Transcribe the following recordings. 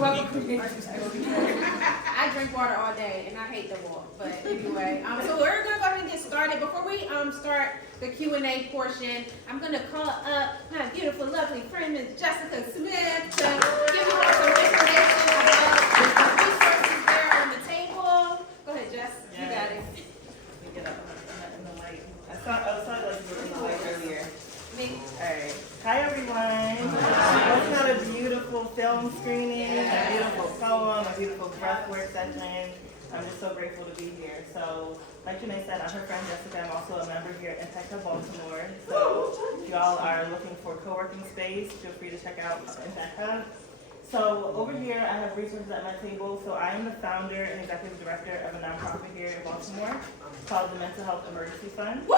I drink water all day and I hate the walk, but anyway, so we're gonna go ahead and get started. Before we start the Q&A portion, I'm gonna call up my beautiful, lovely friend, Ms. Jessica Smith, to give you all some information about the resources there on the table. Go ahead, Jess. You got it. Let me get up in the light. I saw like you were in the light earlier. Me. All right. Hi, everyone. It's not a beautiful film screening, a beautiful poem, a beautiful breathwork session. I'm just so grateful to be here. So, like Janae said, I'm her friend Jessica. I'm also a member here at Impact Hub Baltimore. So, if y'all are looking for co-working space, feel free to check out Impact Hub. So, over here, I have resources at my table. So, I am the founder and executive director of a nonprofit here in Baltimore called the Mental Health Emergency Fund. Woo!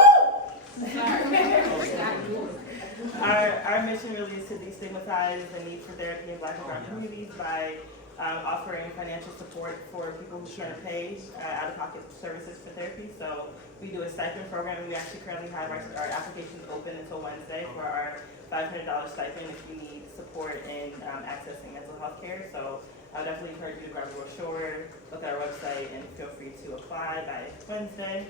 Our mission really is to destigmatize the need for therapy in Black and brown communities by offering financial support for people who can't pay out-of-pocket services for therapy. So we do a stipend program, and we actually currently have our applications open until Wednesday for our $500 stipend if you need support in accessing mental health care. So I would definitely encourage you to grab a brochure, look at our website, and feel free to apply by Wednesday.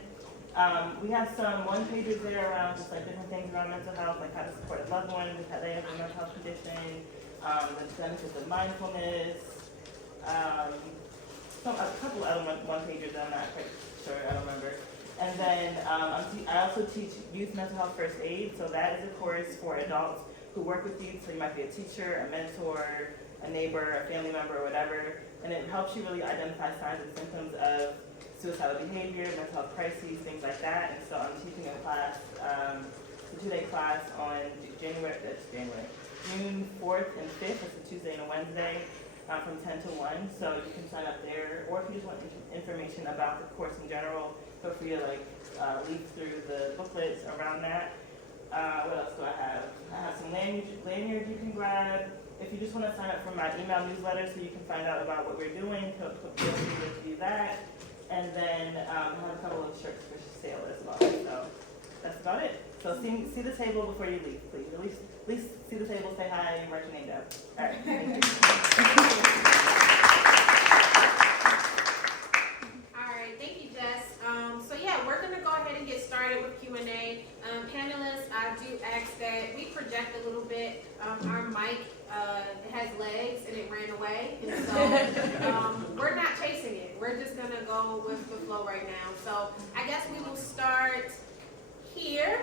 We have some one-pagers there around just like different things around mental health, like how to support a loved one if they have a mental health condition, the benefits of mindfulness, a couple other one-pagers that I'm not quite sure, I don't remember. And then I also teach youth mental health first aid, so that is a course for adults who work with youth, so you might be a teacher, a mentor, a neighbor, a family member, or whatever, and it helps you really identify signs and symptoms of suicidal behavior, mental health crises, things like that. And so I'm teaching a class, a 2-day class on June 4th and 5th. It's a Tuesday and a Wednesday from 10 to 1. So you can sign up there, or if you just want information about the course in general, feel free to leaf through the booklets around that. What else do I have? I have some lanyards you can grab. If you just want to sign up for my email newsletter so you can find out about what we're doing, feel free to do that. And then I have a couple of shirts for sale as well. So that's about it. So see the table before you leave, please. At least see the table, say hi, and write your name down. All right. Thank you. All right, thank you, Jess. So yeah, we're gonna go ahead and get started with Q&A. Panelists, I do ask that we project a little bit. Our mic it has legs and it ran away, and so we're not chasing it. We're just gonna go with the flow right now. So I guess we will start here.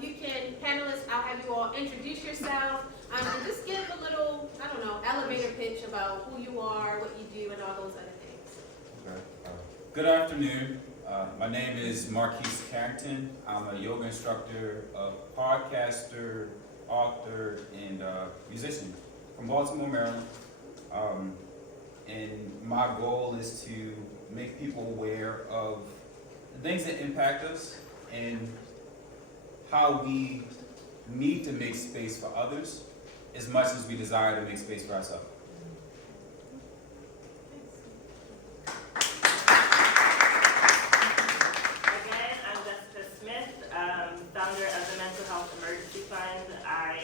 You can, panelists, I'll have you all introduce yourself and just give a little, I don't know, elevator pitch about who you are, what you do, and all those other things. Okay. Good afternoon. My name is Marquise Carrington. I'm a yoga instructor, a podcaster, author, and musician from Baltimore, Maryland. And my goal is to make people aware of the things that impact us and how we need to make space for others as much as we desire to make space for ourselves. Again, I'm Jessica Smith, founder of the Mental Health Emergency Fund. I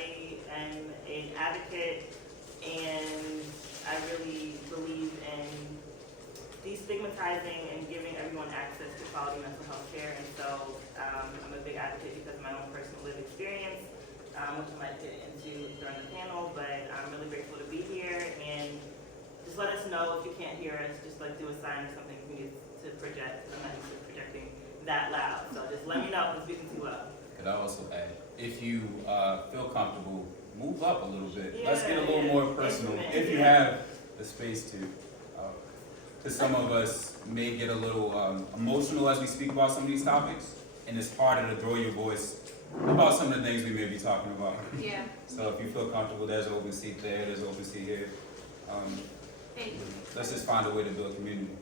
am an advocate, and I really believe in destigmatizing and giving everyone access to quality mental health care. And so I'm a big advocate because of my own personal lived experience, which I might get into during the panel. But I'm really grateful to be here, and just let us know if you can't hear us. Just do a sign or something for me to project. I'm not used to projecting that loud, so just let me know if I'm speaking too loud. Could I also add, if you feel comfortable, move up a little bit. Let's get a little more personal. If you have the space to. Because some of us may get a little emotional as we speak about some of these topics, and it's harder to throw your voice about some of the things we may be talking about. Yeah. So if you feel comfortable, there's an open seat there, there's an open seat here. Thank you. Let's just find a way to build community.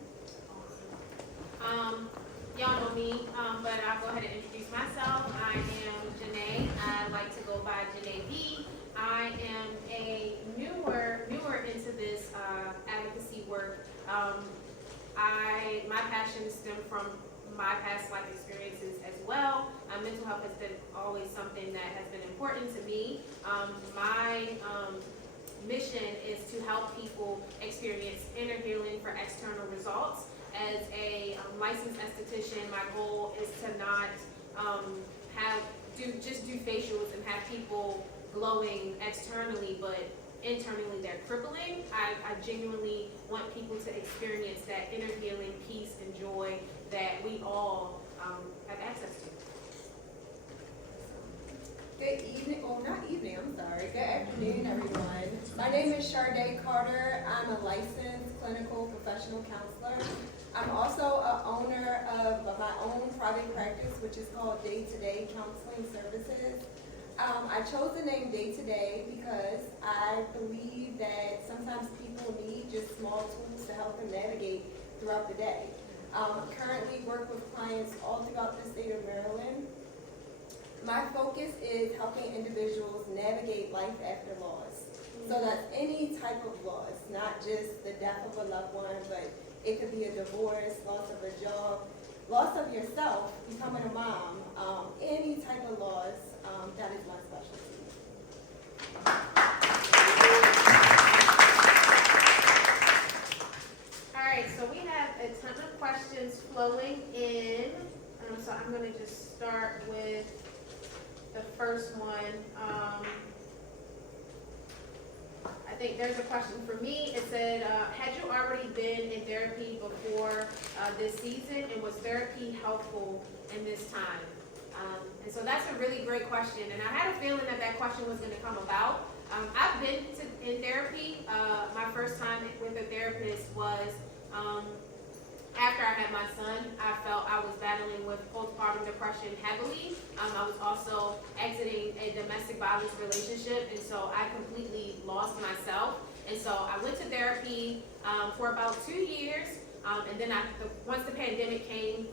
Y'all know me, but I'll go ahead and introduce myself. I am Janae. I like to go by Janae B. I am a newer into this advocacy work. My passion stem from my past life experiences as well. Mental health has been always something that has been important to me. My mission is to help people experience inner healing for external results. As a licensed esthetician, my goal is to not just do facials and have people glowing externally, but internally they're crippling. I genuinely want people to experience that inner healing, peace, and joy that we all have access to. Good evening, good afternoon, everyone. My name is Sharday Carter. I'm a licensed clinical professional counselor. I'm also a owner of my own private practice, which is called Day to Day Counseling Services. I chose the name Day to Day because I believe that sometimes people need just small tools to help them navigate throughout the day. Currently work with clients all throughout the state of Maryland. My focus is helping individuals navigate life after loss. So that's any type of loss, not just the death of a loved one, but it could be a divorce, loss of a job, loss of yourself, becoming a mom, any type of loss, that is my specialty. All right, so we have a ton of questions flowing in. So I'm going to just start with the first one. I think there's a question for me. It said, had you already been in therapy before this season, and was therapy helpful in this time? And so that's a really great question, and I had a feeling that that question was going to come about. I've been in therapy. My first time with a therapist was after I had my son. I felt I was battling with postpartum depression heavily. I was also exiting a domestic violence relationship, and so I completely lost myself. And so I went to therapy for about 2 years, and then once the pandemic came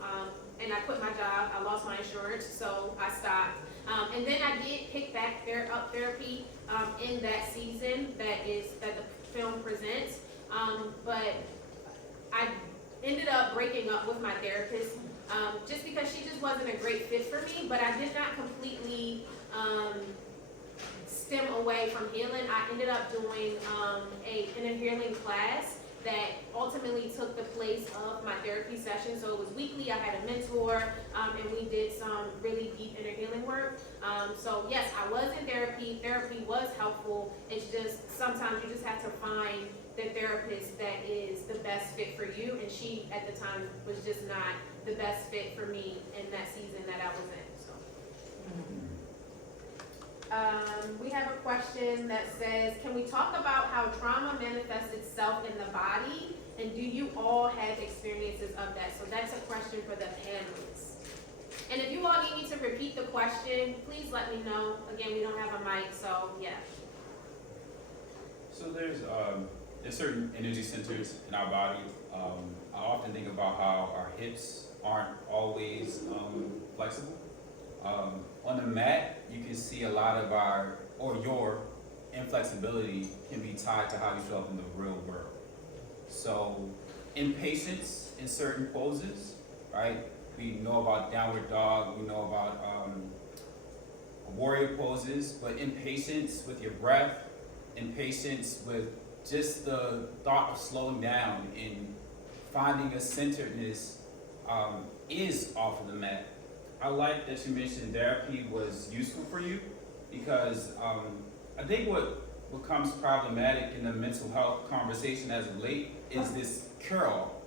and I quit my job, I lost my insurance, so I stopped. And then I did pick back up therapy in that season that the film presents, but I ended up breaking up with my therapist just because she just wasn't a great fit for me, but I did not completely stem away from healing. I ended up doing an inner healing class that ultimately took the place of my therapy session. So it was weekly. I had a mentor, and we did some really deep inner healing work. So yes, I was in therapy. Therapy was helpful. It's just sometimes you just have to find the therapist that is the best fit for you. And she, at the time, was just not the best fit for me in that season that I was in. So. We have a question that says, can we talk about how trauma manifests itself in the body, and do you all have experiences of that? So that's a question for the panelists. And if you all need me to repeat the question, please let me know. Again, we don't have a mic, so yeah. So there's certain energy centers in our body. I often think about how our hips aren't always flexible. On the mat, you can see a lot of your inflexibility can be tied to how you show up in the real world. So impatience in certain poses, right? We know about downward dog, we know about warrior poses, but impatience with your breath, impatience with just the thought of slowing down and finding a centeredness is off of the mat. I like that you mentioned therapy was useful for you, because I think what becomes problematic in the mental health conversation as of late is this cure-all.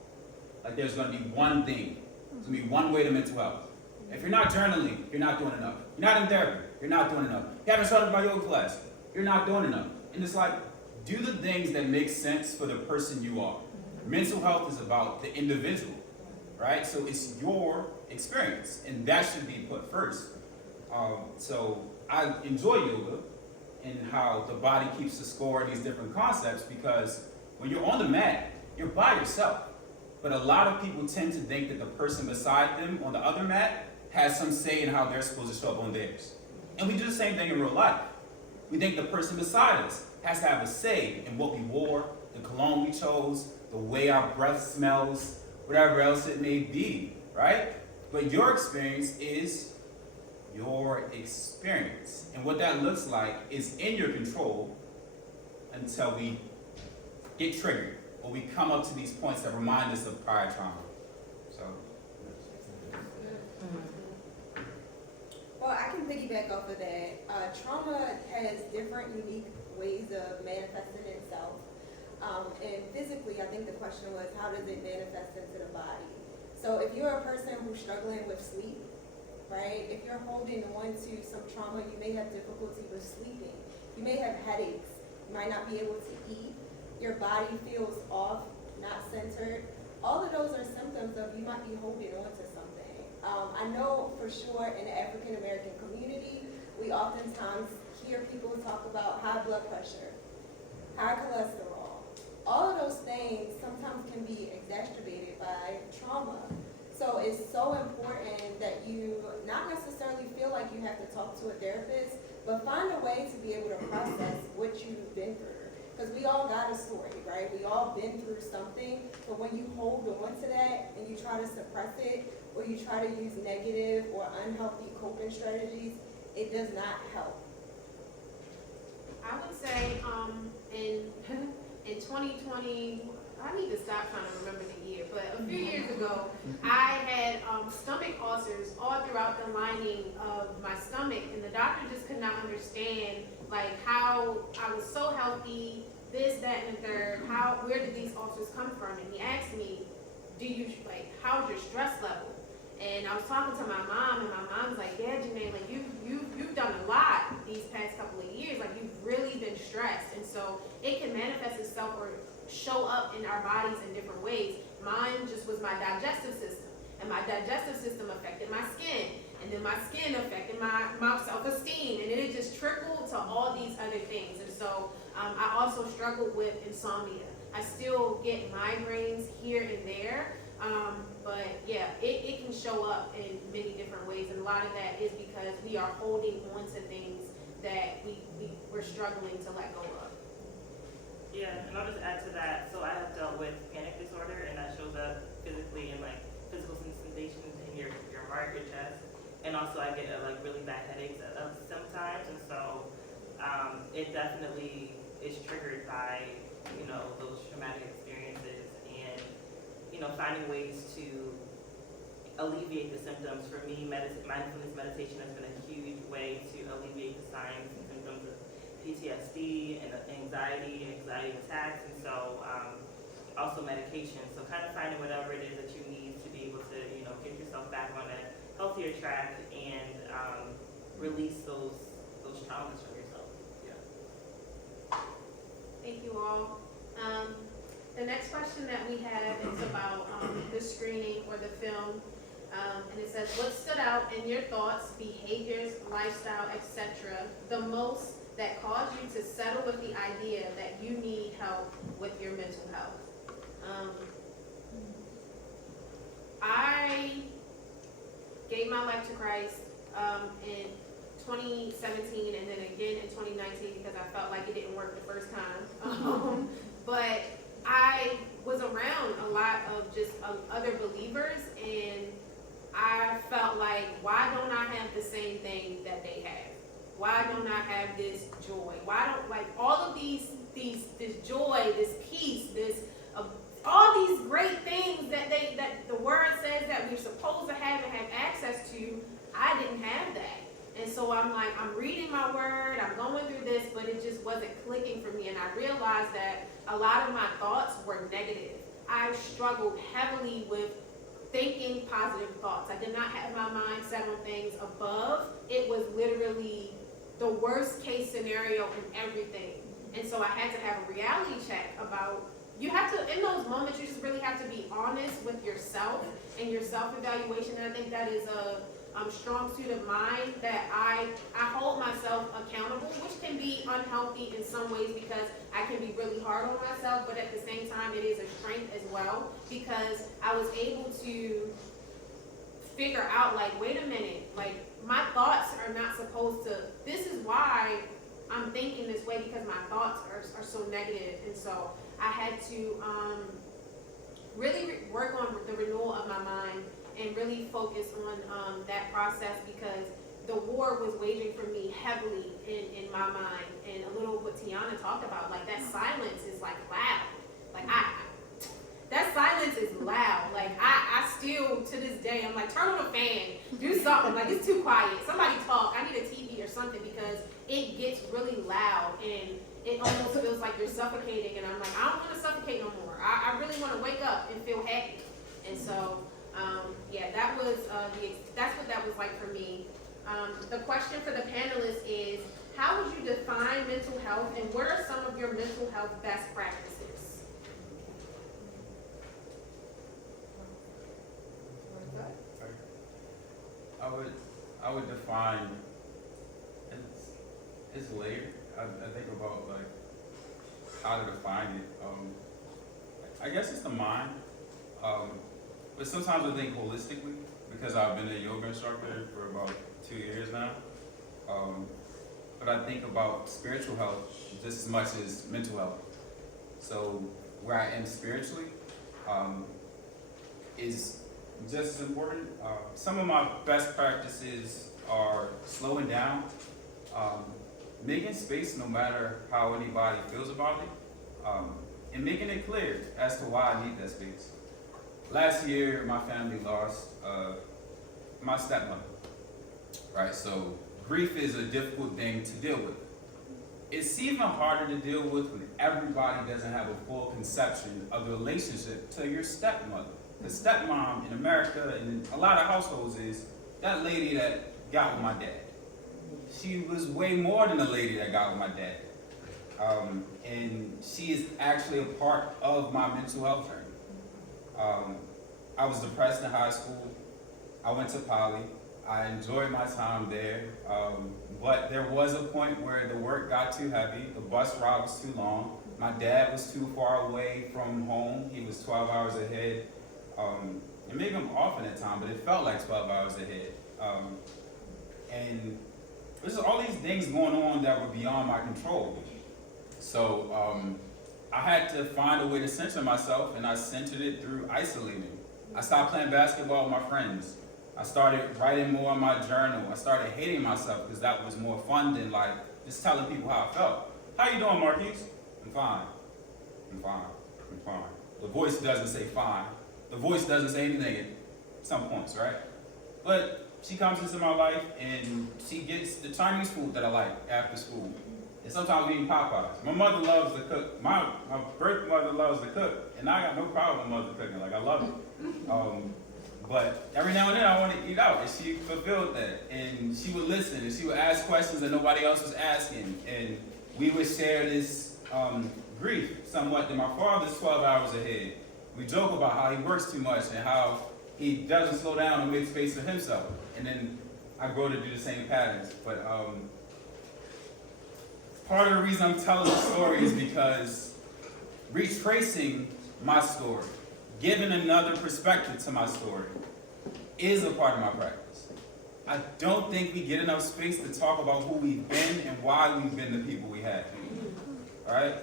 Like there's going to be one thing. There's going to be one way to mental health. If you're not journaling, you're not doing enough. You're not in therapy, you're not doing enough. You haven't started my yoga class, you're not doing enough. And it's like, do the things that make sense for the person you are. Mental health is about the individual, right? So it's your experience, and that should be put first. So I enjoy yoga and how the body keeps the score in these different concepts, because when you're on the mat, you're by yourself. But a lot of people tend to think that the person beside them on the other mat has some say in how they're supposed to show up on theirs. And we do the same thing in real life. We think the person beside us has to have a say in what we wore, the cologne we chose, the way our breath smells, whatever else it may be, right? But your experience is your experience. And what that looks like is in your control until we get triggered, or we come up to these points that remind us of prior trauma. So, Well, I can piggyback off of that. Trauma has different unique ways of manifesting itself. And physically, I think the question was, how does it manifest into the body? So if you're a person who's struggling with sleep, right? If you're holding on to some trauma, you may have difficulty with sleeping. You may have headaches. You might not be able to eat. Your body feels off, not centered. All of those are symptoms of you might be holding on to something. I know for sure in the African American community, we oftentimes hear people talk about high blood pressure, high cholesterol. All of those things sometimes can be exacerbated by trauma. So it's so important that you not necessarily feel like you have to talk to a therapist, but find a way to be able to process what you've been through. Because we all got a story, right? We all been through something, but when you hold on to that and you try to suppress it, or you try to use negative or unhealthy coping strategies, it does not help. I would say, in 2020, I need to stop trying to remember the year, but a few years ago, I had stomach ulcers all throughout the lining of my stomach, and the doctor just could not understand like how I was so healthy, this, that, and the third. Where did these ulcers come from? And he asked me, how's your stress level? And I was talking to my mom, and my mom's like, yeah, Janae, like you've done a lot these past couple of years. Like you've really been stressed, and so it can manifest itself or show up in our bodies in different ways. Mine just was my digestive system, and my digestive system affected my skin, and then my skin affected my self-esteem, and then it just trickled to all these other things. And so I also struggled with insomnia. I still get migraines here and there, but yeah, it can show up in many different ways, and a lot of that is because we are holding on to things that we're struggling to let go of. Yeah, and I'll just add to that. So I have dealt with panic disorder, and that shows up physically in like physical sensations in your heart, your chest, and also I get like really bad headaches sometimes, and so it definitely is triggered by those traumatic experiences, and finding ways to alleviate the symptoms. For me, mindfulness meditation has been a huge way to alleviate the signs and symptoms of PTSD and anxiety attacks, and so also medication. So kind of finding whatever it is that you need to be able to get yourself back on a healthier track and release those traumas from yourself. Yeah. Thank you all. The next question that we have is about the screening or the film. And it says, what stood out in your thoughts, behaviors, lifestyle, etc., the most that caused you to settle with the idea that you need help with your mental health? I gave my life to Christ in 2017 and then again in 2019 because I felt like it didn't work the first time. But I was around a lot of just other believers, and I felt like, why don't I have the same thing that they have? Why don't I have this joy? Why don't, like, all of this joy, this peace, all these great things that the word says that we're supposed to have and have access to, I didn't have that. And so I'm like, I'm reading my word, I'm going through this, but it just wasn't clicking for me. And I realized that a lot of my thoughts were negative. I struggled heavily with thinking positive thoughts. I did not have my mind set on things above. It was literally the worst case scenario in everything. And so I had to have a reality check about, you have to, in those moments, you just really have to be honest with yourself and your self-evaluation. And I think that is a strong suit of mine, that I hold myself accountable, which can be unhealthy in some ways because I can be really hard on myself, but at the same time it is a strength as well, because I was able to figure out, like, wait a minute, like, my thoughts are not supposed to, this is why I'm thinking this way, because my thoughts are so negative. And so I had to really work on the renewal of my mind and really focus on that process, because the war was waging for me heavily in my mind, and a little what Tiana talked about, like that silence is like loud. Like that silence is loud. Like I still to this day, I'm like, turn on a fan, do something. Like it's too quiet. Somebody talk. I need a TV or something because it gets really loud and it almost feels like you're suffocating. And I'm like, I don't want to suffocate no more. I really want to wake up and feel happy. And so, yeah, that was that's what that was like for me. The question for the panelists is, how would you define mental health, and what are some of your mental health best practices? I would define it's layered. I think about like how to define it. I guess it's the mind, but sometimes I think holistically because I've been a yoga instructor for about 2 years now. But I think about spiritual health just as much as mental health. So where I am spiritually is just as important. Some of my best practices are slowing down, making space no matter how anybody feels about it, and making it clear as to why I need that space. Last year, my family lost my stepmother, right? So grief is a difficult thing to deal with. It's even harder to deal with when everybody doesn't have a full conception of the relationship to your stepmother. The stepmom in America and in a lot of households is that lady that got with my dad. She was way more than the lady that got with my dad. And she is actually a part of my mental health journey. I was depressed in high school. I went to Poly. I enjoyed my time there. But there was a point where the work got too heavy. The bus ride was too long. My dad was too far away from home. He was 12 hours ahead. It made him often at time, but it felt like 12 hours ahead. And there's all these things going on that were beyond my control. So I had to find a way to center myself, and I centered it through isolating. I stopped playing basketball with my friends. I started writing more in my journal. I started hating myself because that was more fun than like just telling people how I felt. How you doing, Marquise? I'm fine. I'm fine. I'm fine. The voice doesn't say fine. The voice doesn't say anything at some points, right? But she comes into my life and she gets the Chinese food that I like after school. And sometimes we eat Popeyes. My mother loves to cook. My birth mother loves to cook. And I got no problem with mother cooking. Like, I love it. But every now and then I want to eat out. And she fulfilled that. And she would listen. And she would ask questions that nobody else was asking. And we would share this grief somewhat that my father's 12 hours ahead. We joke about how he works too much and how he doesn't slow down and make space for himself. And then I grow to do the same patterns. But part of the reason I'm telling the story is because retracing my story, giving another perspective to my story, is a part of my practice. I don't think we get enough space to talk about who we've been and why we've been the people we have. All right?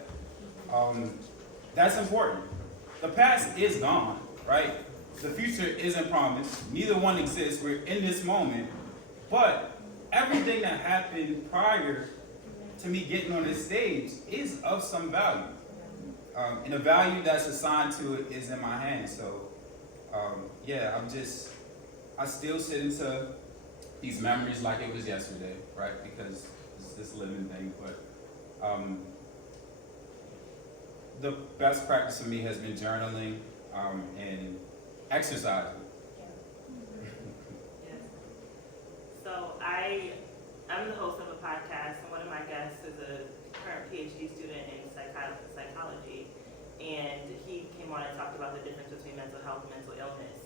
That's important. The past is gone, right? The future isn't promised. Neither one exists. We're in this moment. But everything that happened prior to me getting on this stage is of some value. And the value that's assigned to it is in my hands. So, yeah, I still sit into these memories like it was yesterday, right? Because it's this living thing. But the best practice for me has been journaling and exercising. Yes. So I'm the host of a podcast, and one of my guests is a current PhD student in psychology, and he came on and talked about the difference between mental health and mental illness.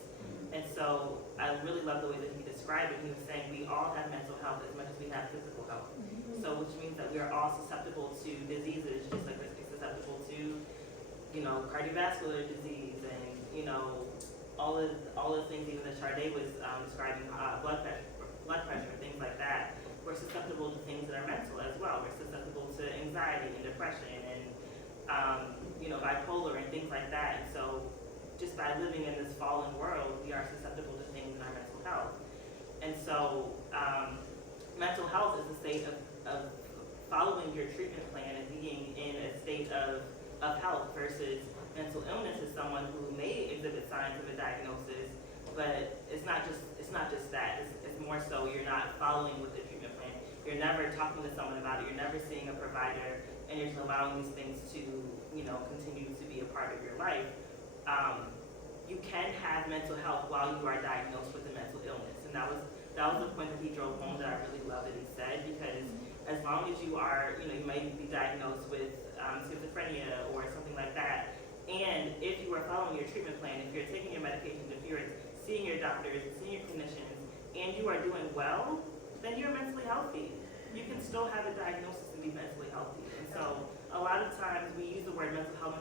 And so I really love the way that he described it. He was saying we all have mental health as much as we have physical health. So which means that we are all susceptible to diseases, just like we're susceptible to, cardiovascular disease and, all the things even that Sharday was describing, blood pressure, things like that. We're susceptible to things that are mental as well. We're susceptible to anxiety and depression and, bipolar and things like that. And so just by living in this fallen world, we are susceptible to things in our mental health. And so mental health is a state of following your treatment plan and being in a state of health versus mental illness is someone who may exhibit signs of a diagnosis, but it's not just that. It's more so you're not following with the treatment plan. You're never talking to someone about it. You're never seeing a provider, and you're just allowing these things to, continue to be a part of your life. You can have mental health while you are diagnosed with a mental illness, and that was the point that he drove home that I really love that he said, because as long as you are, you may be diagnosed with schizophrenia or something like that, and if you are following your treatment plan, if you're taking your medications, if you're seeing your doctors, seeing your clinicians, and you are doing well, then you're mentally healthy. You can still have a diagnosis and be mentally healthy. And so a lot of times we use the word mental health,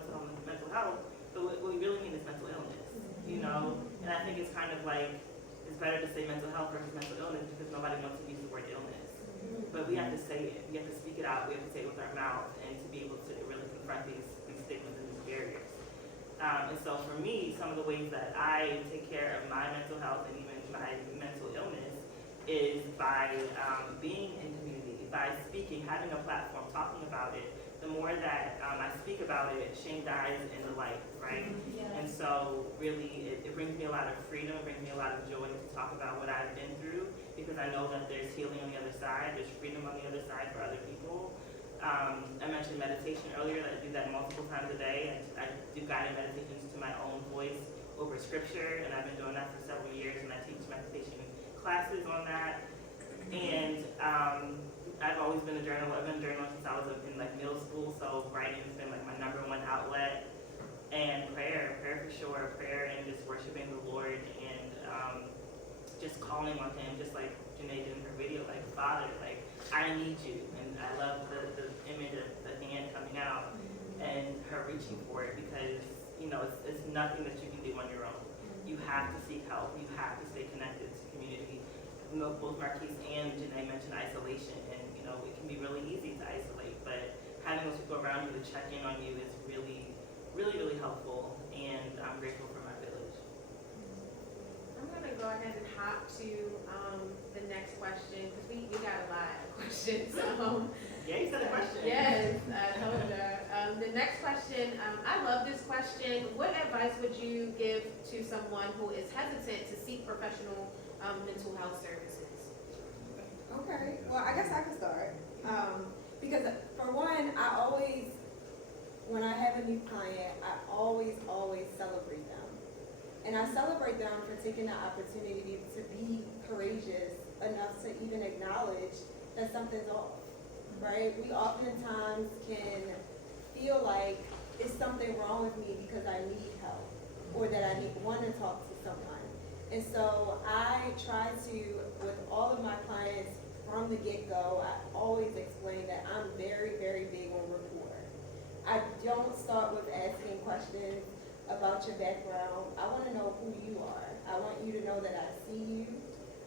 but what we really mean is mental illness, And I think it's kind of like, it's better to say mental health versus mental illness because nobody wants to use the word illness. But we have to say it. We have to speak it out. We have to say it with our mouth and to be able to really confront these stigmas and these barriers. And so for me, some of the ways that I take care of my mental health and even my mental illness is by being in community, by speaking, having a platform, talking about it. The more that I speak about it, shame dies in the light, right? Yes. And so really it brings me a lot of freedom, it brings me a lot of joy to talk about what I've been through, because I know that there's healing on the other side, there's freedom on the other side for other people. I mentioned meditation earlier, that I do that multiple times a day. I do guided meditations to my own voice over scripture, and I've been doing that for several years, and I teach meditation classes on that. And I've always been a journaler. I've been a journaler since I was in middle school, so writing has been my number one outlet. And prayer for sure, prayer and just worshiping the Lord and just calling on Him, just like Janae did in her video, like, Father, like, I need you. And I love the image of the hand coming out and her reaching for it, because it's nothing that you can do on your own. You have to seek help. You have to stay connected to community. Both Marquise and Janae mentioned isolation, and it can be really easy to isolate, but having those people around you to check in on you is really, really, really helpful, and I'm grateful for my village. I'm gonna go ahead and hop to the next question, because we got a lot of questions. Yeah, you said a question. Yes, I told her. The next question, I love this question. What advice would you give to someone who is hesitant to seek professional mental health services? Okay, well, I guess I can start. Because for one, when I have a new client, I always celebrate them. And I celebrate them for taking the opportunity to be courageous enough to even acknowledge that something's off, right? We oftentimes can feel like it's something wrong with me because I need help or that I want to talk to someone. And so I try to, with all of my clients from the get-go, I always explain that I'm very, very big on rapport. I don't start with asking questions about your background. I want to know who you are. I want you to know that I see you.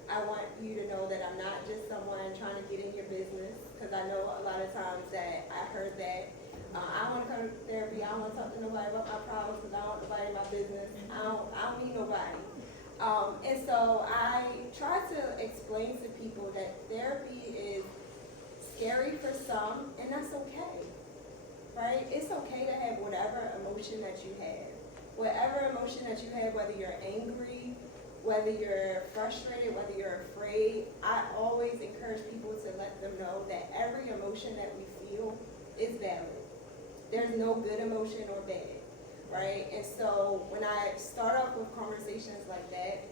I want you to know that I'm not just someone trying to get in your business, because I know a lot of times that I heard that I want to come to therapy, I don't want to talk to nobody about my problems because I don't want nobody in my business. I don't need nobody. And so I try to explain to people that therapy is scary for some, and that's okay, right? It's okay to have whatever emotion that you have. Whatever emotion that you have, whether you're angry, whether you're frustrated, whether you're afraid, I always encourage people to let them know that every emotion that we feel is valid. There's no good emotion or bad. Right? And so when I start off with conversations like that,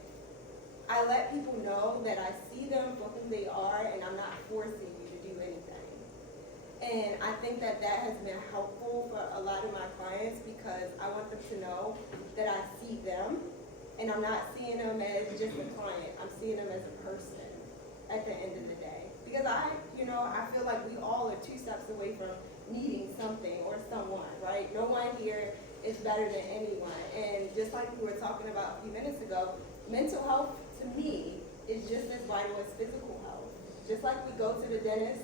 I let people know that I see them for who they are and I'm not forcing you to do anything. And I think that has been helpful for a lot of my clients, because I want them to know that I see them and I'm not seeing them as just a client. I'm seeing them as a person at the end of the day. Because I feel like we all are 2 steps away from needing something or someone, right? No one here is better than anyone. And just like we were talking about a few minutes ago, mental health to me is just as vital as physical health. Just like we go to the dentist,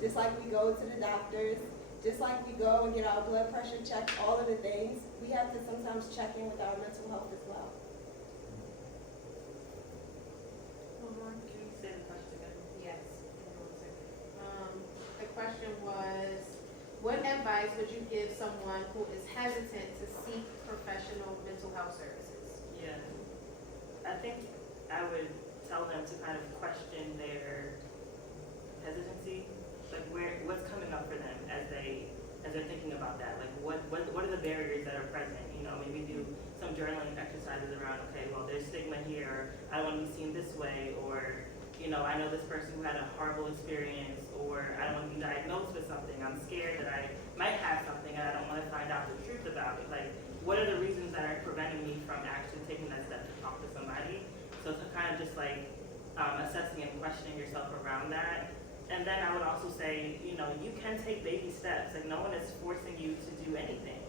just like we go to the doctors, just like we go and get our blood pressure checked, all of the things, we have to sometimes check in with our mental health as well. Can you say the question again? Yes. what advice would you give someone who is hesitant to seek professional mental health services? Yeah, I think I would tell them to kind of question their hesitancy, like what's coming up for them as they're thinking about that. Like what are the barriers that are present? You know, maybe do some journaling exercises around, okay, well, there's stigma here, I don't want to be seen this way, or, you know, I know this person who had a horrible experience, or I don't want to be diagnosed with something, I'm scared that I might have something and I don't want to find out the truth about it. Like, what are the reasons that are preventing me from actually taking that step to talk to somebody? So to kind of just like assessing and questioning yourself around that. And then I would also say, you know, you can take baby steps. Like, no one is forcing you to do anything.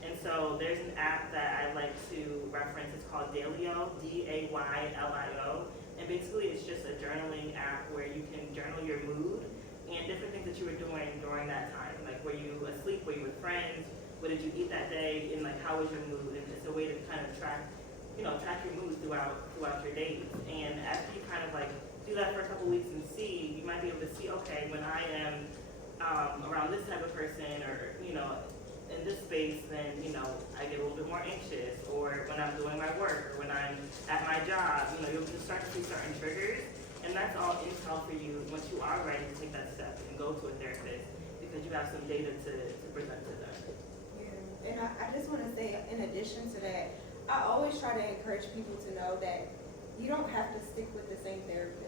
And so there's an app that I like to reference. It's called Daylio, Daylio. And basically it's just a journaling app where you can journal your mood and different things that you were doing during that time. Like, were you asleep? Were you with friends? What did you eat that day? And like, how was your mood? And it's a way to kind of track your mood throughout your days. And after you kind of like do that for a couple weeks and see, you might be able to see, okay, when I am around this type of person, or, you know, in this space, then, you know, I get a little bit more anxious, or when I'm doing my work, or when I'm at my job, you know, you'll just start to see certain triggers, and that's all intel for you once you are ready to take that step and go to a therapist, because you have some data to present to them. Yeah, and I just want to say, in addition to that, I always try to encourage people to know that you don't have to stick with the same therapist.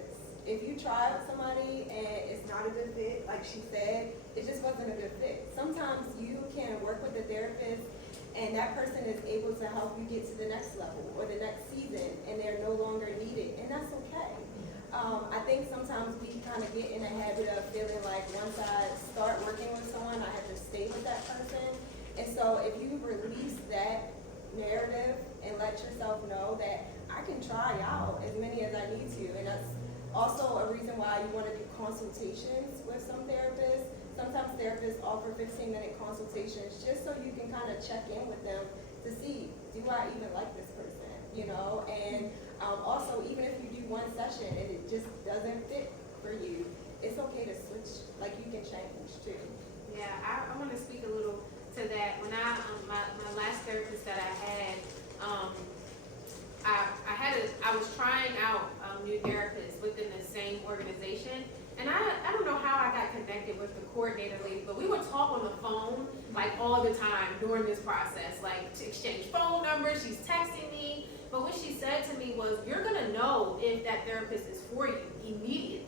If you try with somebody and it's not a good fit, like she said, it just wasn't a good fit. Sometimes you can work with a therapist and that person is able to help you get to the next level or the next season, and they're no longer needed, and that's okay. I think sometimes we kind of get in a habit of feeling like once I start working with someone, I have to stay with that person. And so if you release that narrative and let yourself know that I can try out as many as I need to, and that's also a reason why you want to do consultations with some therapists. Sometimes therapists offer 15-minute consultations just so you can kind of check in with them to see, do I even like this person, you know? And also, even if you do one session and it just doesn't fit for you, it's okay to switch, like you can change too. Yeah, I want to speak a little to that. When I my last therapist that I had, I was trying out new therapists within the same organization, and I don't know how I got connected with the coordinator lady, but we would talk on the phone like all the time during this process, like to exchange phone numbers. She's texting me, but what she said to me was, "You're gonna know if that therapist is for you immediately."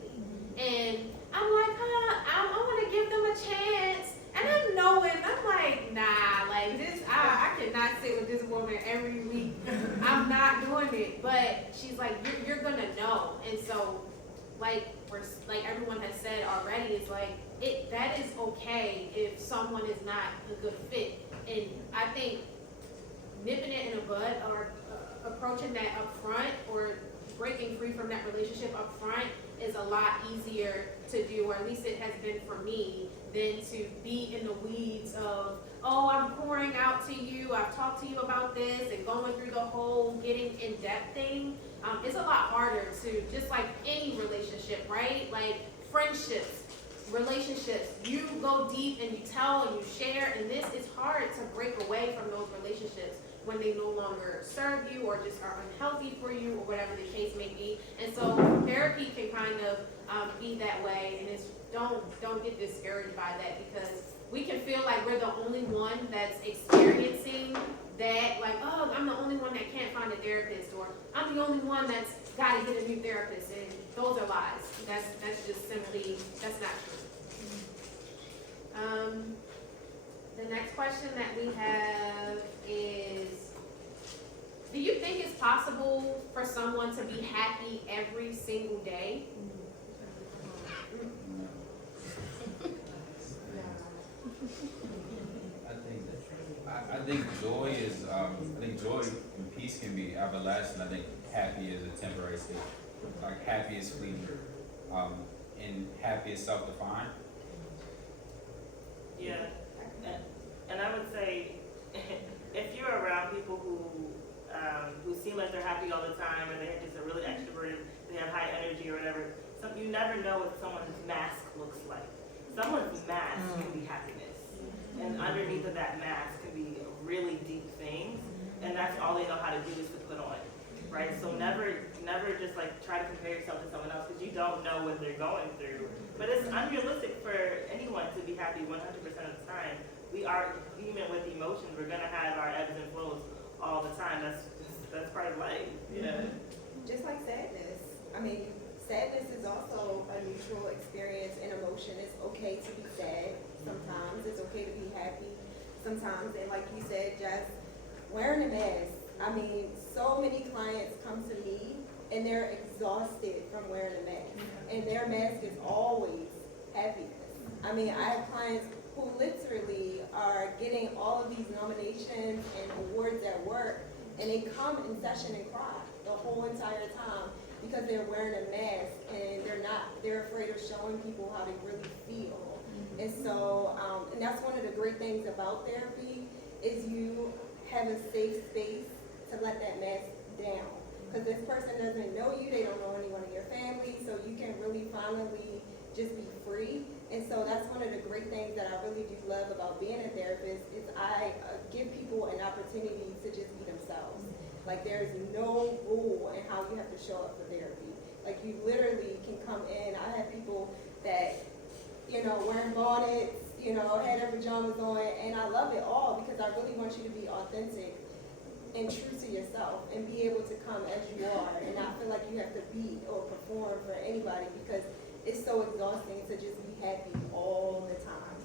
And I'm like, I want to give them a chance. And I'm knowing, I'm like, nah, like this, I cannot sit with this woman every week. I'm not doing it. But she's like, you're gonna know. And so, like everyone has said already, it's like, that is okay if someone is not a good fit. And I think nipping it in the bud, or approaching that up front, or breaking free from that relationship up front, is a lot easier to do, or at least it has been for me, than to be in the weeds of, oh, I'm pouring out to you, I've talked to you about this, and going through the whole getting in-depth thing. It's a lot harder to, just like any relationship, right? Like friendships, relationships, you go deep and you tell and you share, and this is hard to break away from those relationships when they no longer serve you or just are unhealthy for you, or whatever the case may be. And so therapy can kind of be that way, and it's don't get discouraged by that, because we can feel like we're the only one that's experiencing that, like, oh, I'm the only one that can't find a therapist, or I'm the only one that's got to get a new therapist, and those are lies. That's just simply, that's not true. The next question that we have is, do you think it's possible for someone to be happy every single day? I think joy and peace can be everlasting. I think happy is a temporary state. Like happy is fleeting, and happy is self-defined. Yeah, and I would say, if you're around people who seem like they're happy all the time, or they're just a really extroverted, they have high energy or whatever, you never know what someone's mask looks like. Someone's mask can be happiness. underneath of that mask can be really deep things, and that's all they know how to do is to put on, right? So never just like try to compare yourself to someone else because you don't know what they're going through. But it's unrealistic for anyone to be happy 100% of the time. We are human with emotions. We're gonna have our ebbs and flows all the time. That's part of life. Yeah. Just like sadness. I mean, sadness is also a neutral experience and emotion. It's okay to be sad sometimes. It's okay to be happy sometimes. And like you said, Jess, wearing a mask. I mean, so many clients come to me and they're exhausted from wearing a mask. And their mask is always happiness. I mean, I have clients who literally are getting all of these nominations and awards at work, and they come in session and cry the whole entire time because they're wearing a mask and they're afraid of showing people how they really feel. And so, and that's one of the great things about therapy is you have a safe space to let that mask down. Because this person doesn't know you, they don't know anyone in your family, so you can really finally just be free. And so that's one of the great things that I really do love about being a therapist is I give people an opportunity to just be themselves. Like there's no rule in how you have to show up for therapy. Like you literally can come in. I have people that, wearing bonnets, had their pajamas on, and I love it all because I really want you to be authentic and true to yourself and be able to come as you are and not feel like you have to be or perform for anybody because it's so exhausting to just be happy all the time.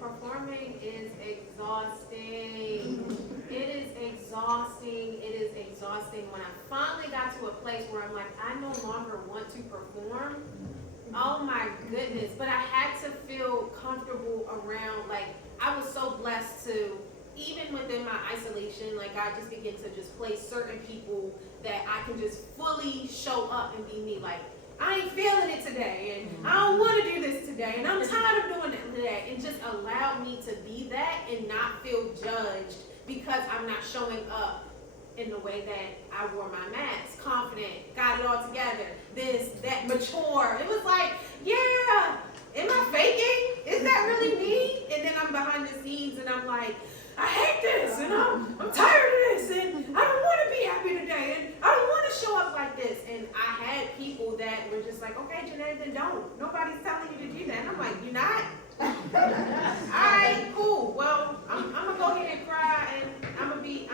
Performing is exhausting. It is exhausting. It is exhausting. When I finally got to a place where I'm like, I no longer want to perform. Oh my goodness. But I had to feel comfortable around, like, I was so blessed to, even within my isolation, like I just begin to just place certain people that I can just fully show up and be me. Like, I ain't feeling it today, and I don't want to do this today, and I'm tired of doing it today. And just allow me to be that and not feel judged because I'm not showing up in the way that I wore my mask, confident, got it all together, this, that, mature. It was like, yeah, am I faking? Is that really me? And then I'm behind the scenes and I'm like, I hate this, and I'm tired of this, and I don't want to be happy today, and I don't want to show up like this. And I had people that were just like, okay, Janae, then don't. Nobody's telling you to do that. And I'm like, you're not? All right, cool. Well, I'm gonna go ahead and cry, and I'm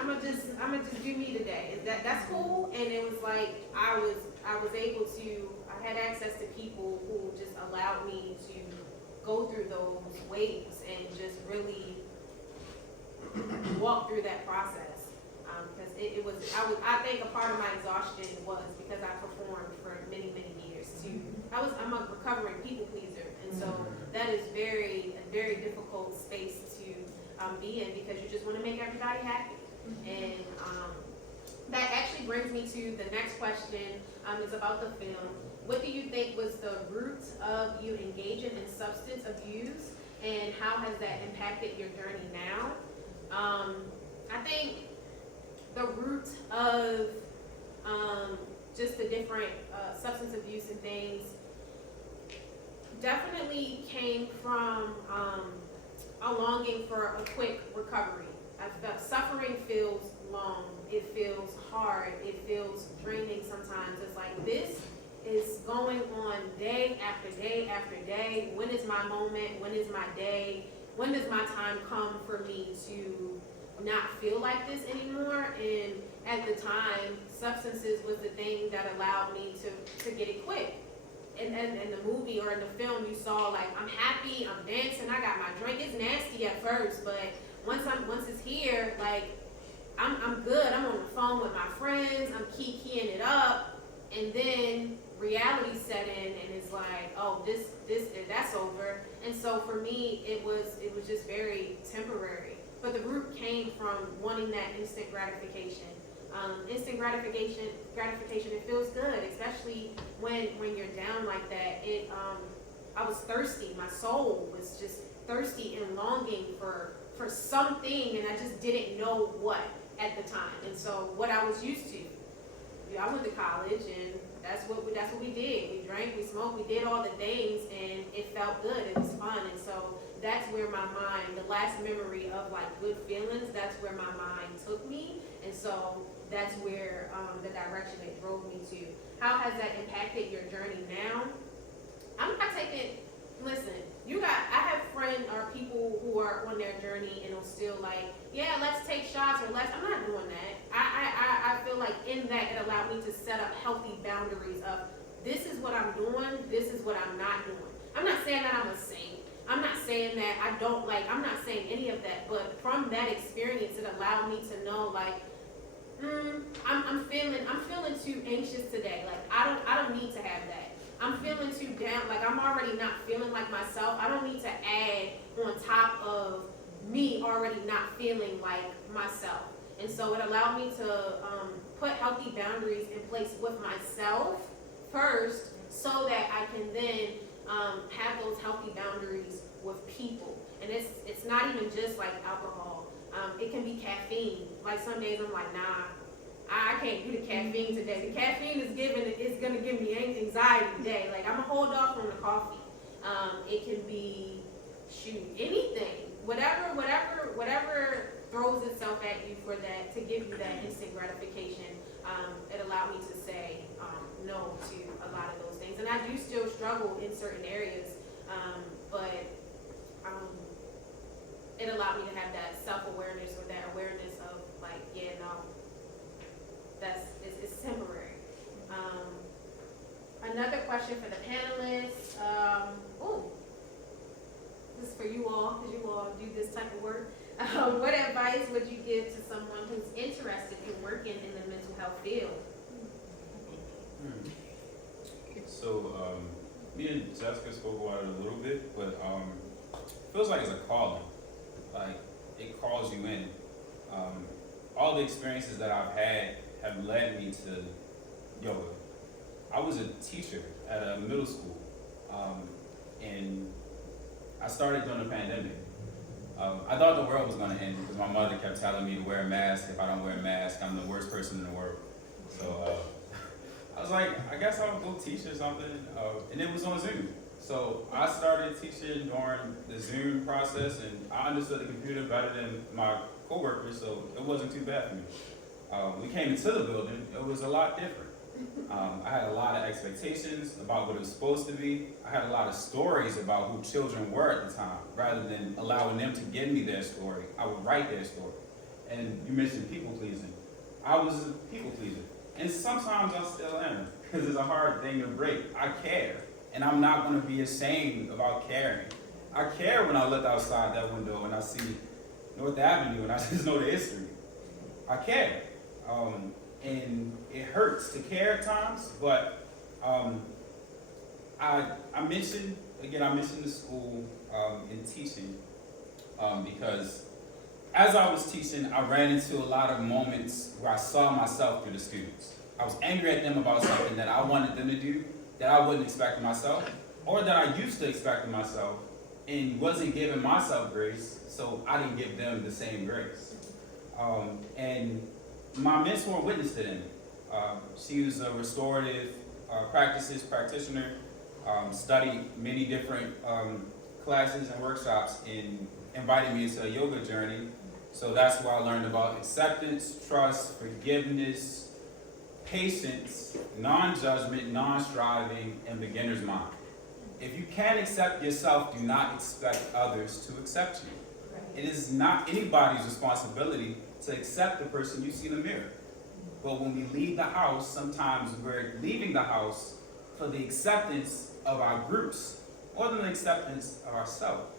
gonna just do me today. That's cool? And it was like I was able to. I had access to people who just allowed me to go through those waves and just really walk through that process, because I think a part of my exhaustion was because I performed for many years too. I'm a recovering people pleaser, and so that is a very difficult space to be in because you just want to make everybody happy. And that actually brings me to the next question. It's about the film. What do you think was the root of you engaging in substance abuse, and how has that impacted your journey now? I think the root of just the different substance abuse and things definitely came from a longing for a quick recovery. Suffering feels long, it feels hard, it feels draining sometimes. It's like, this is going on day after day after day. When is my moment? When is my day? When does my time come for me to not feel like this anymore? And at the time, substances was the thing that allowed me to get it quick. And in the movie or in the film, you saw, like, I'm happy, I'm dancing, I got my drink. It's nasty at first, but once it's here, like, I'm good. I'm on the phone with my friends, I'm keying it up, and then reality set in, and it's like, oh, that's over. And so for me, it was just very temporary. But the root came from wanting that instant gratification. Instant gratification, it feels good, especially when you're down like that. I was thirsty. My soul was just thirsty and longing for something, and I just didn't know what at the time. And so what I was used to, I went to college, and that's what we did. We drank, we smoked, we did all the things, and it felt good. It was fun. And so that's where my mind, the last memory of like good feelings, that's where my mind took me. And so that's where the direction it drove me to. How has that impacted your journey now? I'm not taking, listen, I have friends or people who are on their journey and are still like, yeah, let's take shots or I'm not doing that. I feel like in that it allowed me to set up healthy boundaries of this is what I'm doing, this is what I'm not doing. I'm not saying that I'm a saint. I'm not saying that I'm not saying any of that, but from that experience, it allowed me to know like, I'm feeling too anxious today. Like, I don't need to have that. I'm feeling too down, like I'm already not feeling like myself. I don't need to add on top of me already not feeling like myself. And so it allowed me to put healthy boundaries in place with myself first so that I can then have those healthy boundaries with people. And it's not even just like alcohol. It can be caffeine. Like some days I'm like, nah, I can't do the caffeine today. The caffeine is gonna give me anxiety today. Like I'm gonna hold off on the coffee. It can be anything, whatever throws itself at you for that, to give you that instant gratification. It allowed me to say no to a lot of those things, and I do still struggle in certain areas, but it allowed me to have that self-awareness or that awareness of like, yeah, no, it's temporary. Another question for the panelists. This is for you all, because you all do this type of work. What advice would you give to someone who's interested in working in the mental health field? So, me and Jessica spoke about it a little bit, but it feels like it's a calling. Like, it calls you in. All the experiences that I've had have led me to yoga. I was a teacher at a middle school, and I started during the pandemic. I thought the world was going to end because my mother kept telling me to wear a mask. If I don't wear a mask, I'm the worst person in the world. So I was like, I guess I'll go teach or something. And it was on Zoom. So I started teaching during the Zoom process, and I understood the computer better than my coworkers, so it wasn't too bad for me. We came into the building, it was a lot different. I had a lot of expectations about what it was supposed to be. I had a lot of stories about who children were at the time. Rather than allowing them to give me their story, I would write their story. And you mentioned people pleasing. I was a people pleaser. And sometimes I still am, because it's a hard thing to break. I care, and I'm not going to be ashamed about caring. I care when I look outside that window and I see North Avenue and I just know the history. I care. And it hurts to care at times, but I mentioned the school in teaching because as I was teaching, I ran into a lot of moments where I saw myself through the students. I was angry at them about something that I wanted them to do that I wouldn't expect of myself, or that I used to expect of myself and wasn't giving myself grace, so I didn't give them the same grace. And my mentor witnessed it in me. She was a restorative practices practitioner, studied many different classes and workshops, and invited me into a yoga journey. So that's where I learned about acceptance, trust, forgiveness, patience, non-judgment, non-striving, and beginner's mind. If you can't accept yourself, do not expect others to accept you. It is not anybody's responsibility to accept the person you see in the mirror. But when we leave the house, sometimes we're leaving the house for the acceptance of our groups more than the acceptance of ourselves.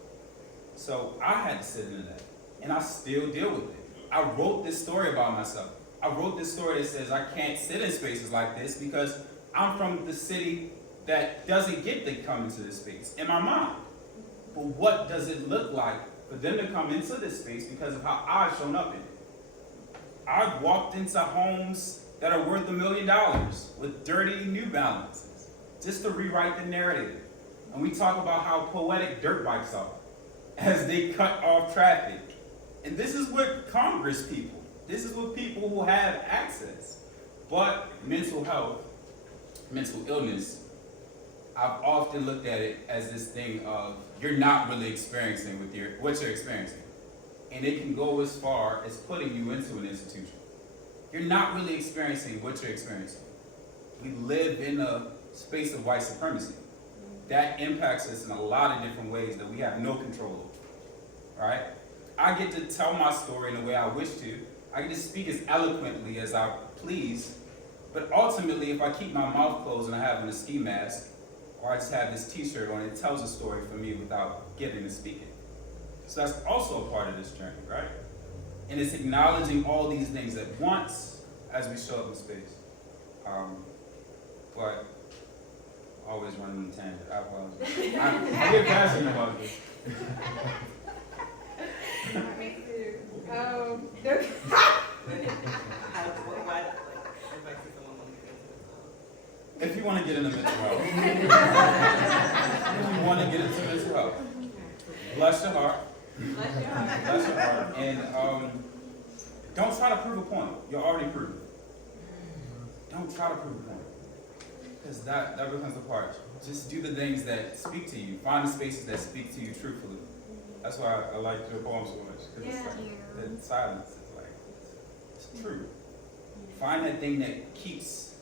So I had to sit into that, and I still deal with it. I wrote this story about myself. I wrote this story that says I can't sit in spaces like this because I'm from the city that doesn't get to come into this space in my mind. But what does it look like for them to come into this space because of how I've shown up in it? I've walked into homes that are worth $1 million with dirty New Balances just to rewrite the narrative. And we talk about how poetic dirt bikes are as they cut off traffic. And this is what Congress people, this is what people who have access. But mental health, mental illness I've often looked at it as this thing of you're not really experiencing what you're experiencing. And it can go as far as putting you into an institution. You're not really experiencing what you're experiencing. We live in a space of white supremacy. That impacts us in a lot of different ways that we have no control over, right? I get to tell my story in the way I wish to. I get to speak as eloquently as I please. But ultimately, if I keep my mouth closed and I have a ski mask, or I just have this t-shirt on, it tells a story for me without getting to speak it. So that's also a part of this journey, right? And it's acknowledging all these things at once as we show up in space. But always running in tangent. I apologize. I get passionate about this. If you want to get into mental health, bless your heart. Bless your heart. And don't try to prove a point. You're already proven. Don't try to prove a point. Because that becomes the part. Just do the things that speak to you. Find the spaces that speak to you truthfully. That's why I like your poem so much. Because the silence is like, it's true. Find that thing that keeps,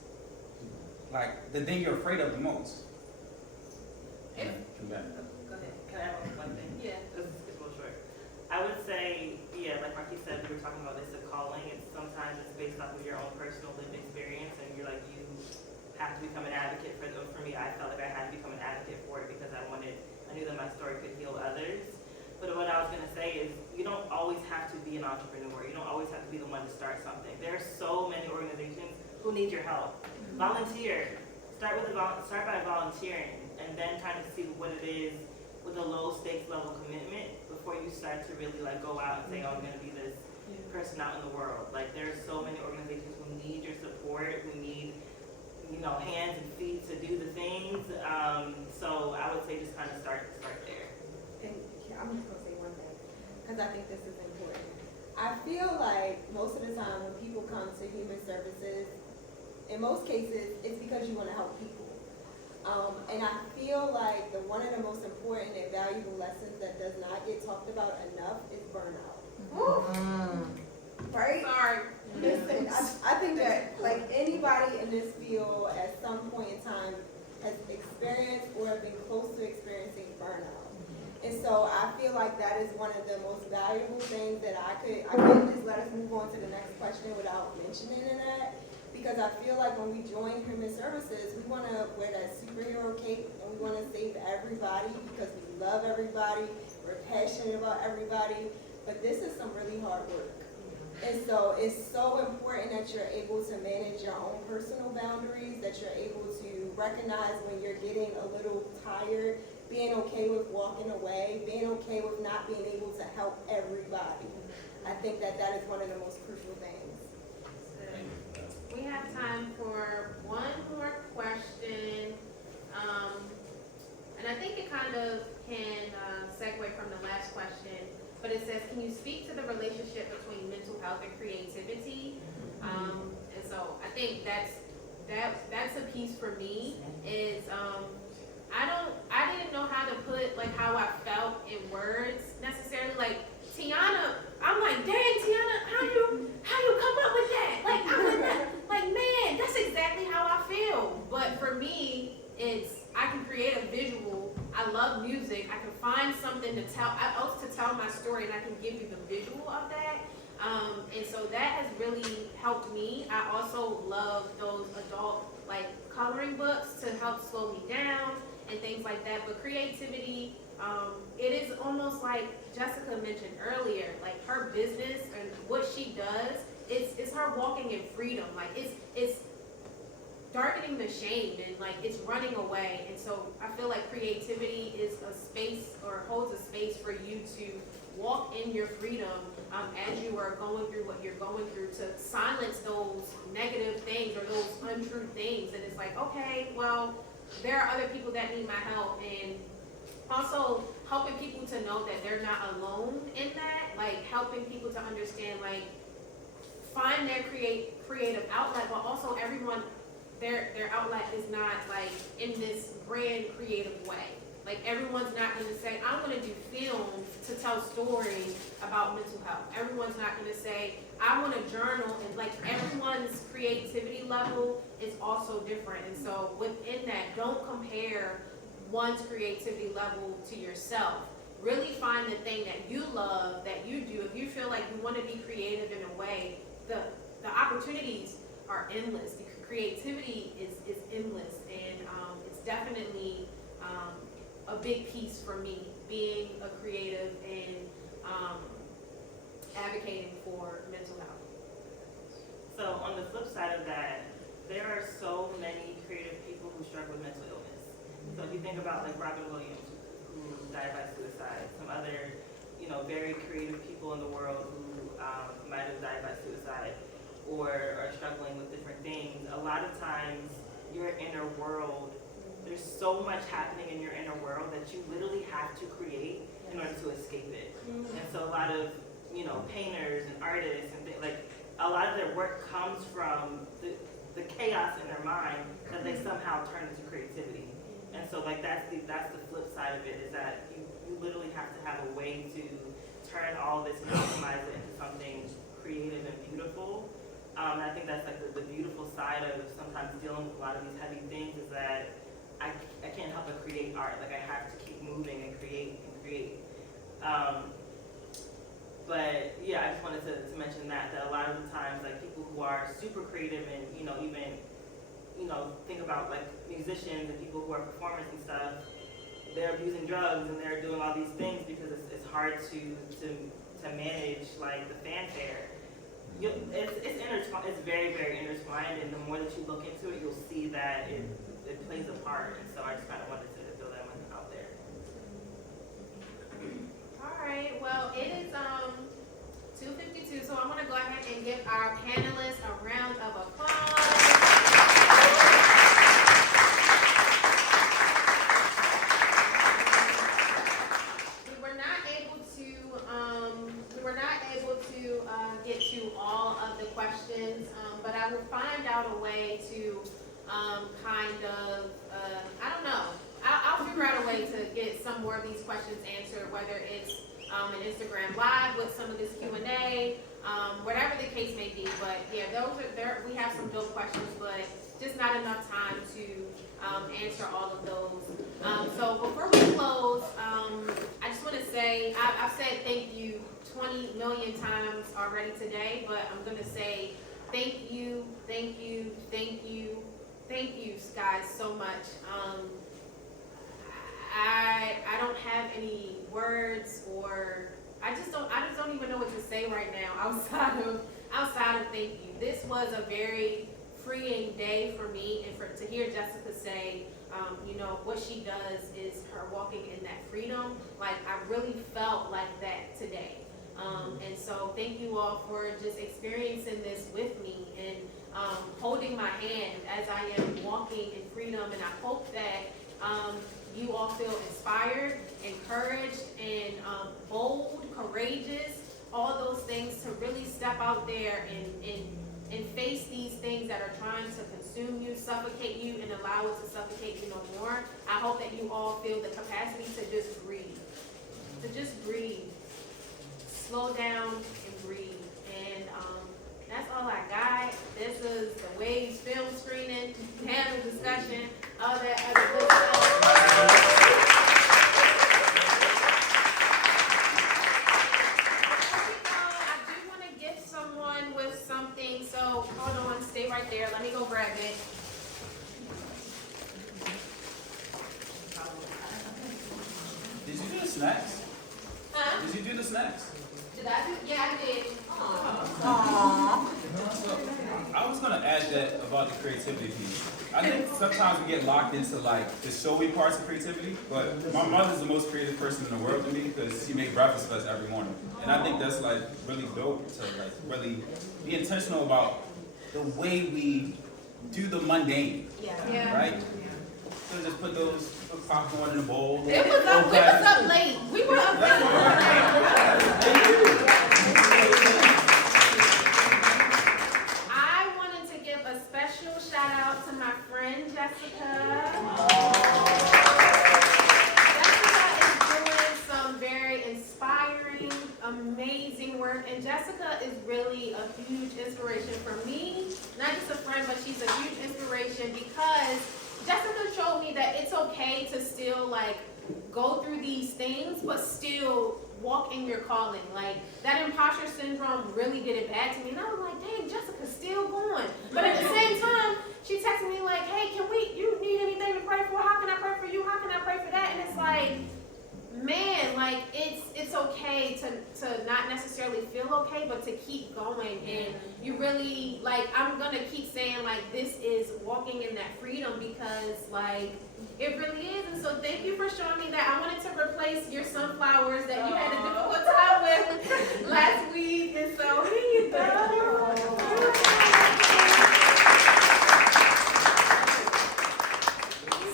like, the thing you're afraid of the most. Go ahead. Can I have one thing? Yeah. This is real short. I would say, yeah, like Marquis said, we were talking about this, a calling. It's sometimes it's based off of your own personal lived experience, and you're like, you have to become an advocate for them. For me, I felt like I had to become an advocate for it because I knew that my story could heal others. But what I was going to say is, you don't always have to be an entrepreneur. You don't always have to be the one to start something. There are so many organizations who need your help. Volunteer. Start by volunteering, and then kind of see what it is with a low stakes level commitment before you start to really like go out and say, oh, I'm going to be this person out in the world. Like there's so many organizations who need your support, who need, hands and feet to do the things. So I would say just kind of start there. And I'm just gonna say one thing, because I think this is important. I feel like most of the time when people come to human services, in most cases, it's because you want to help people. And I feel like one of the most important and valuable lessons that does not get talked about enough is burnout. Right? Sorry. Listen, I think that like anybody in this field at some point in time has experienced or have been close to experiencing burnout. And so I feel like that is one of the most valuable things that I couldn't just let us move on to the next question without mentioning that. Because I feel like when we join human services, we want to wear that superhero cape and we want to save everybody because we love everybody, we're passionate about everybody, but this is some really hard work. And so it's so important that you're able to manage your own personal boundaries, that you're able to recognize when you're getting a little tired, being okay with walking away, being okay with not being able to help everybody. I think that is one of the most crucial things. We have time for one more question. And I think it kind of can segue from the last question, but it says, can you speak to the relationship between mental health and creativity? And so I think that's a piece for me is, I didn't know how to put like how I felt in words necessarily. Like Tiana, I'm like, dang Tiana, how you come up with that? Like I'm like, man, that's exactly how I feel. But for me, I can create a visual. I love music. I can find something to tell my story, and I can give you the visual of that. And so that has really helped me. I also love those adult like coloring books to help slow me down and things like that. But creativity, it is almost like Jessica mentioned earlier, like her business and what she does, it's her walking in freedom. Like it's darkening the shame and like it's running away. And so I feel like creativity is a space or holds a space for you to walk in your freedom as you are going through what you're going through, to silence those negative things or those untrue things. And it's like, okay, well, there are other people that need my help, and also helping people to know that they're not alone in that, like helping people to understand, like find their creative outlet, but also everyone their outlet is not like in this grand creative way. Like everyone's not gonna say, I wanna do films to tell stories about mental health. Everyone's not gonna say, I wanna journal, and like everyone's creativity level is also different. And so within that, don't compare one's creativity level to yourself. Really find the thing that you love, that you do. If you feel like you wanna be creative in a way, the opportunities are endless. The creativity is endless, and it's definitely a big piece for me, being a creative and advocating for mental health. So on the flip side of that, there are so many creative people who struggle with mental illness. So if you think about like Robin Williams, who died by suicide, some other, very creative people in the world who might have died by suicide or are struggling with different things, a lot of times your inner world, there's so much happening in your inner world that you literally have to create in order to escape it. And so a lot of, painters and artists and things, like a lot of their work comes from the chaos in their mind that they somehow turn into creativity. And so like that's the flip side of it, is that you literally have to have a way to turn all this and optimize it into something creative and beautiful. And I think that's like the beautiful side of sometimes dealing with a lot of these heavy things, is that I can't help but create art. Like I have to keep moving and create and create. But yeah, I just wanted to mention that a lot of the times, like people who are super creative and even think about like musicians and people who are performers and stuff, they're abusing drugs and they're doing all these things because it's hard to manage like the fanfare. It's very, very intertwined, and the more that you look into it, you'll see that it plays a part. And so I just kind of wanted to throw that one out there. All right, well, it is 2:52, so I'm gonna go ahead and give our panelists a round of applause. We were not able to get to all of the questions, but I will find out a way to kind of, I don't know. I'll figure out a way to get some more of these questions answered, whether it's an Instagram Live with some of this Q&A, whatever the case may be. But yeah, those are there. We have some dope questions, but just not enough time to answer all of those. So before we close, I just want to say I've said thank you 20 million times already today, but I'm gonna say thank you, thank you, thank you, thank you, guys, so much. I don't have any words, or I just don't even know what to say right now outside of thank you. This was a very freeing day for me, and to hear Jessica say, what she does is her walking in that freedom. Like I really felt like that today. And so thank you all for just experiencing this with me and holding my hand as I am walking in freedom. And I hope that you all feel inspired, encouraged, and bold, courageous, all those things to really step out there and face these things that are trying to consume you, suffocate you, and allow it to suffocate you no more. I hope that you all feel the capacity to just breathe. Slow down and breathe. And that's all I got. This is the Waves film screening, panel discussion, all that other good stuff. I do want to gift someone with something, so hold on, stay right there. Let me go grab it. Did you do the snacks? Huh? Did you do the snacks? Did I do? Yeah, I did. So, I was gonna add that about the creativity piece. I think sometimes we get locked into like the showy parts of creativity, but my mother's the most creative person in the world to me because she makes breakfast for us every morning. And I think that's like really dope to like really be intentional about the way we do the mundane, Yeah. right? So just put popcorn in a bowl. We was up late. We were up late. I wanted to give a special shout out to my Jessica. Jessica is doing some very inspiring, amazing work, and Jessica is really a huge inspiration for me. Not just a friend, but she's a huge inspiration because Jessica showed me that it's okay to still like go through these things, but still walk in your calling. Like that imposter syndrome really did it bad to me, and I was like, dang, Jessica's still going. But at the same time, she texted me like, hey, you need anything to pray for? How can I pray for you? How can I pray for that? And it's like, man, like it's okay to not necessarily feel okay, but to keep going. And you really, like, I'm gonna keep saying like this is walking in that freedom because like it really is. And so thank you for showing me that. I wanted to replace your sunflowers that you had a difficult time with last week, and so here you go.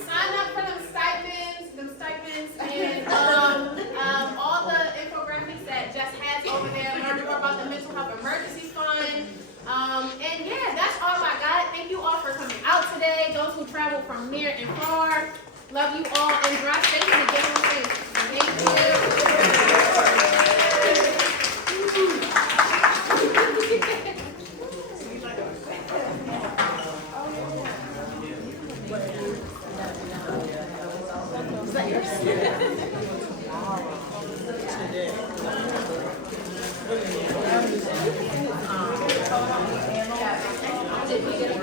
Sign up for them stipends, and all the infographics that Jess has over there. Learn more about the Mental Health Emergency Fund. And yeah, that's all I got. Thank you all for coming out today. Those who travel from near and far. Love you all, and drive safe and get on safe. Thank you.